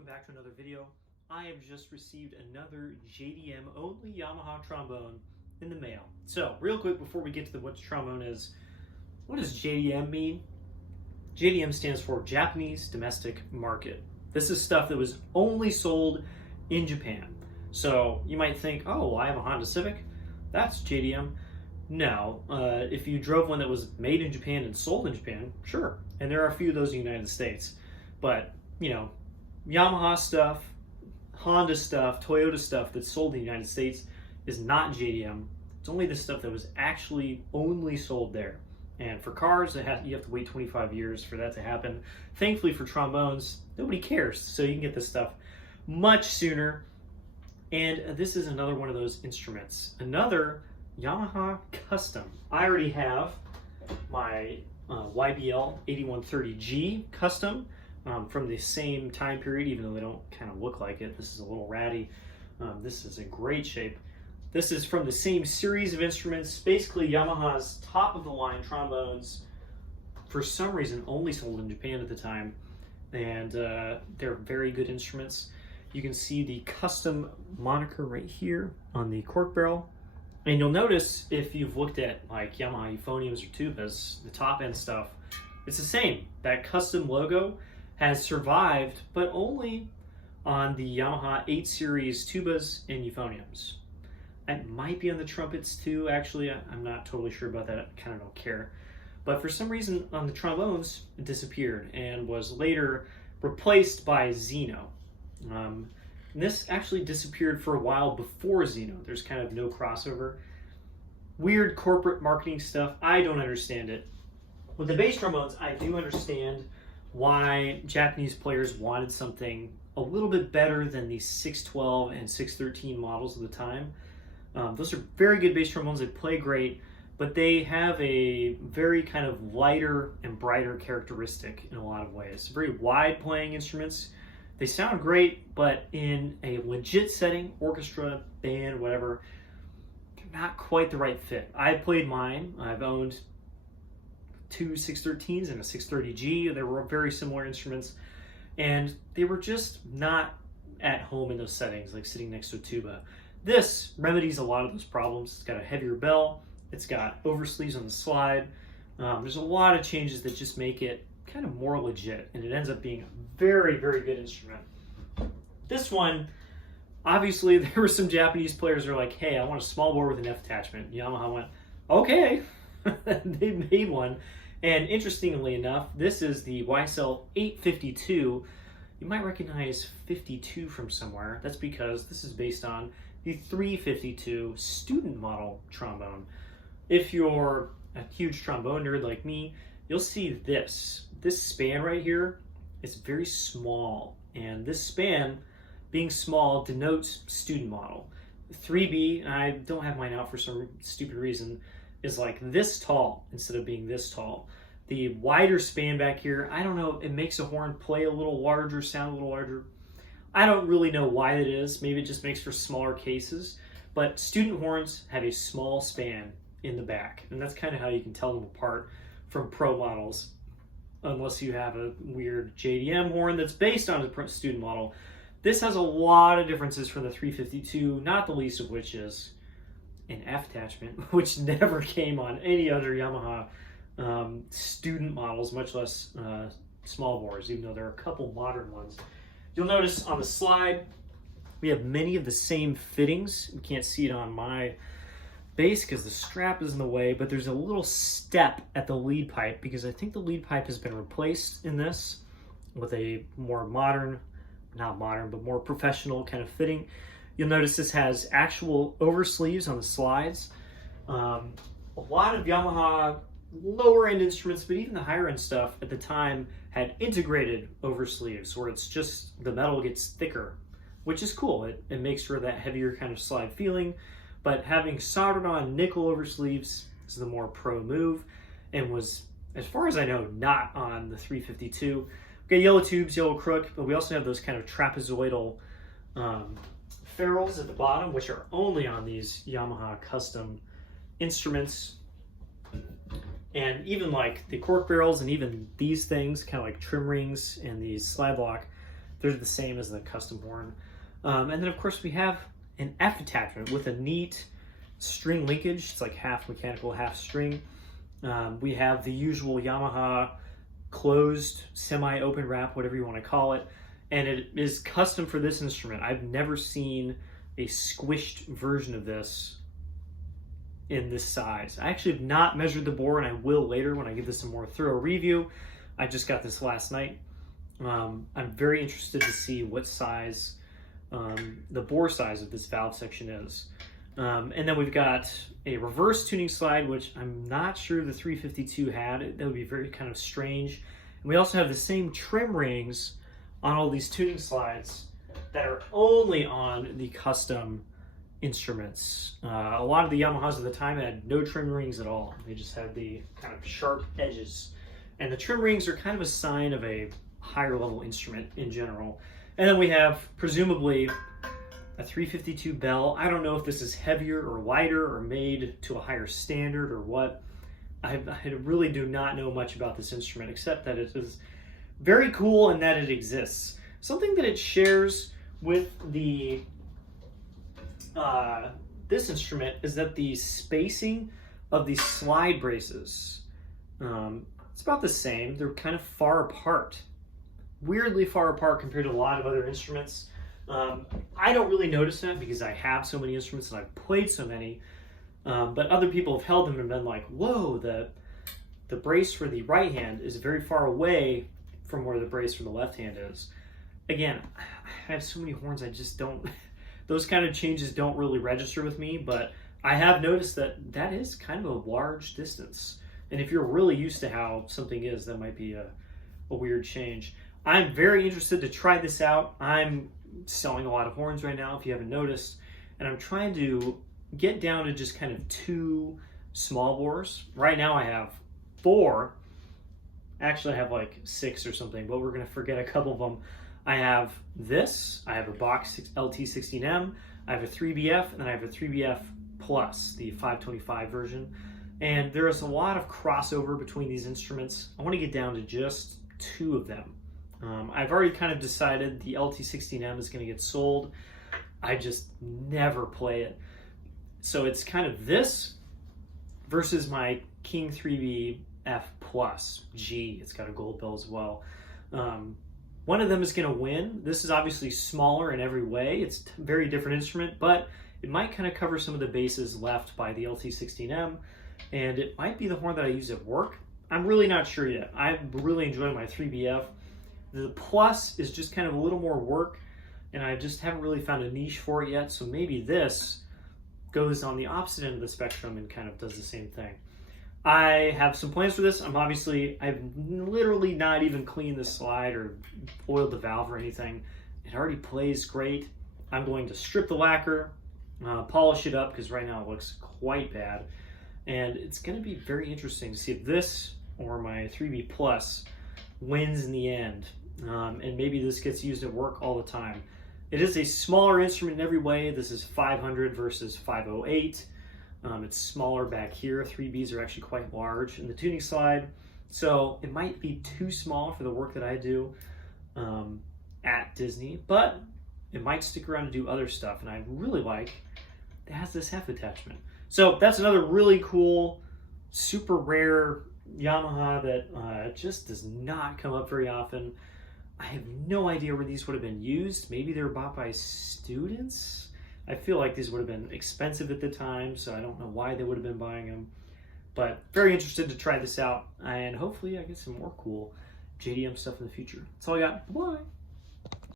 welcome back to another video. I have just received another JDM only Yamaha trombone in the mail. So real quick before we get to what the trombone is, what does JDM mean? JDM stands for Japanese Domestic Market. This is stuff that was only sold in Japan. So you might think, oh, well, I have a Honda Civic, that's JDM. No, if you drove one that was made in Japan and sold in Japan, sure. And there are a few of those in the United States. But, you know, Yamaha stuff, Honda stuff, Toyota stuff that's sold in the United States is not JDM. It's only the stuff that was actually only sold there. And for cars, you have to wait 25 years for that to happen. Thankfully for trombones, nobody cares. So you can get this stuff much sooner. And this is another one of those instruments. Another Yamaha custom. I already have my YBL852G custom from the same time period, even though they don't kind of look like it. This is a little ratty. This is in great shape. This is from the same series of instruments. Basically, Yamaha's top of the line trombones, for some reason, only sold in Japan at the time. And they're very good instruments. You can see the custom moniker right here on the cork barrel. And you'll notice if you've looked at like Yamaha euphoniums or tubas, the top end stuff, it's the same. That custom logo has survived, but only on the Yamaha 8 series tubas and euphoniums. It might be on the trumpets too, actually. I'm not totally sure about that. I kind of don't care. But for some reason on the trombones, it disappeared and was later replaced by Xeno. This actually disappeared for a while before Xeno. There's kind of no crossover. Weird corporate marketing stuff. I don't understand it. With the bass trombones, I do understand why Japanese players wanted something a little bit better than the 612 and 613 models of the time. Those are very good bass trombones. They play great, but they have a very kind of lighter and brighter characteristic in a lot of ways. Very wide playing instruments. They sound great, but in a legit setting, orchestra, band, whatever, they're not quite the right fit. I played mine. I've owned two 613s and a 630G. They were very similar instruments, and they were just not at home in those settings, like sitting next to a tuba. This remedies a lot of those problems. It's got a heavier bell. It's got oversleeves on the slide. There's a lot of changes that just make it kind of more legit, and it ends up being a very, very good instrument. This one, obviously, there were some Japanese players who were like, hey, I want a small bore with an F attachment. Yamaha went, okay. They made one. And interestingly enough, this is the YSL852. You might recognize 52 from somewhere. That's because this is based on the 352 student model trombone. If you're a huge trombone nerd like me, you'll see this span right here is very small, and this span being small denotes student model. 3B, and I don't have mine out for some stupid reason, is like this tall instead of being this tall. The wider span back here, I don't know, it makes a horn play a little larger, sound a little larger. I don't really know why that is. Maybe it just makes for smaller cases, but student horns have a small span in the back, and that's kind of how you can tell them apart from pro models, unless you have a weird JDM horn that's based on a student model. This has a lot of differences from the 352, not the least of which is an F attachment, which never came on any other Yamaha student models, much less small bores, even though there are a couple modern ones. You'll notice on the slide, we have many of the same fittings. You can't see it on my bass because the strap is in the way, but there's a little step at the lead pipe because I think the lead pipe has been replaced in this with a more modern, not modern, but more professional kind of fitting. You'll notice this has actual oversleeves on the slides. A lot of Yamaha lower end instruments, but even the higher end stuff at the time had integrated oversleeves where it's just the metal gets thicker, which is cool. It makes for that heavier kind of slide feeling. But having soldered on nickel oversleeves is the more pro move, and was, as far as I know, not on the 352. We got yellow tubes, yellow crook, but we also have those kind of trapezoidal ferrules at the bottom, which are only on these Yamaha custom instruments. And even like the cork barrels and even these things, kind of like trim rings and these slide block, They're the same as the custom horn. And then of course we have an F attachment with a neat string linkage. It's like half mechanical, half string. We have the usual Yamaha closed, semi-open wrap, whatever you want to call it. And it is custom for this instrument. I've never seen a squished version of this in this size. I actually have not measured the bore, and I will later when I give this a more thorough review. I just got this last night. I'm very interested to see what size the bore size of this valve section is. And then we've got a reverse tuning slide, which I'm not sure the 352 had. That would be very kind of strange. And we also have the same trim rings on all these tuning slides that are only on the custom instruments. A lot of the Yamahas at the time had no trim rings at all. They just had the kind of sharp edges. And the trim rings are kind of a sign of a higher level instrument in general. And then we have presumably a 352 bell. I don't know if this is heavier or lighter or made to a higher standard or what. I really do not know much about this instrument except that it is very cool and that it exists. Something that it shares with the this instrument is that the spacing of the slide braces, it's about the same. They're kind of far apart, weirdly far apart compared to a lot of other instruments. I don't really notice that because I have so many instruments and I've played so many, but other people have held them and been like, whoa, the brace for the right hand is very far away from where the brace for the left hand is. Again, I have so many horns, I just don't, those kind of changes don't really register with me, but I have noticed that that is kind of a large distance. And if you're really used to how something is, that might be a weird change. I'm very interested to try this out. I'm selling a lot of horns right now, if you haven't noticed, and I'm trying to get down to just kind of 2 small bores. Right now I have 4. Actually, I have like 6 or something, but we're going to forget a couple of them. I have this. I have a box LT16M. I have a 3BF, and then I have a 3BF Plus, the 525 version. And there is a lot of crossover between these instruments. I want to get down to just 2 of them. I've already kind of decided the LT16M is going to get sold. I just never play it. So it's kind of this versus my King 3BF Plus G. It's got a gold bell as well. One of them is going to win. This is obviously smaller in every way. It's a very different instrument, but it might kind of cover some of the bases left by the LT16M, and it might be the horn that I use at work. I'm really not sure yet. I really enjoy my 3BF. The Plus is just kind of a little more work, and I just haven't really found a niche for it yet, so maybe this goes on the opposite end of the spectrum and kind of does the same thing. I have some plans for this. I've literally not even cleaned the slide or oiled the valve or anything. It already plays great. I'm going to strip the lacquer, polish it up, because right now it looks quite bad. And it's going to be very interesting to see if this or my 3B Plus wins in the end. And maybe this gets used at work all the time. It is a smaller instrument in every way. This is 500 versus 508. It's smaller back here. 3Bs are actually quite large in the tuning slide. So it might be too small for the work that I do at Disney, but it might stick around to do other stuff. And I really like it has this F attachment. So that's another really cool, super rare Yamaha that just does not come up very often. I have no idea where these would have been used. Maybe they were bought by students. I feel like these would have been expensive at the time, so I don't know why they would have been buying them. But very interested to try this out, and hopefully I get some more cool JDM stuff in the future. That's all I got. Bye.